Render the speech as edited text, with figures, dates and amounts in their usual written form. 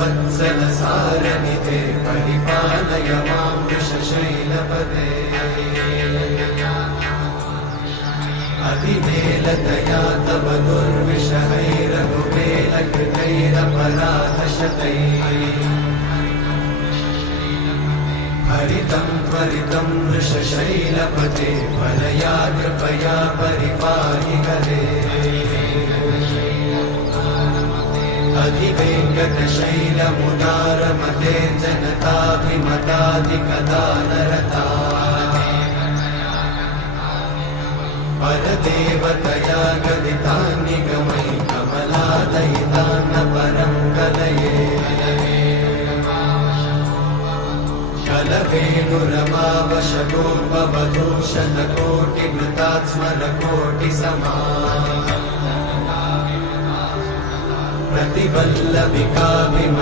वत्सलसारनिधे परिपालय मां वृषशैलपदे अतिवेलतया तव दुर्विषहैरघुवेलकृतैरपराधशतैः हरितं त्वरितं वृषशैलपते वलया कृपया परिपाहि हरे अधिवेङ्कटशैलमुदारमते जनताभिमताधिकदानरता परदेवतया गदितान्निगमयि कमलादयितान्न परं कलये कलवेणुरमावशतोपवधूषणकोटिवृतात् स्मरकोटिसमा प्रतिवल्लविकाभिम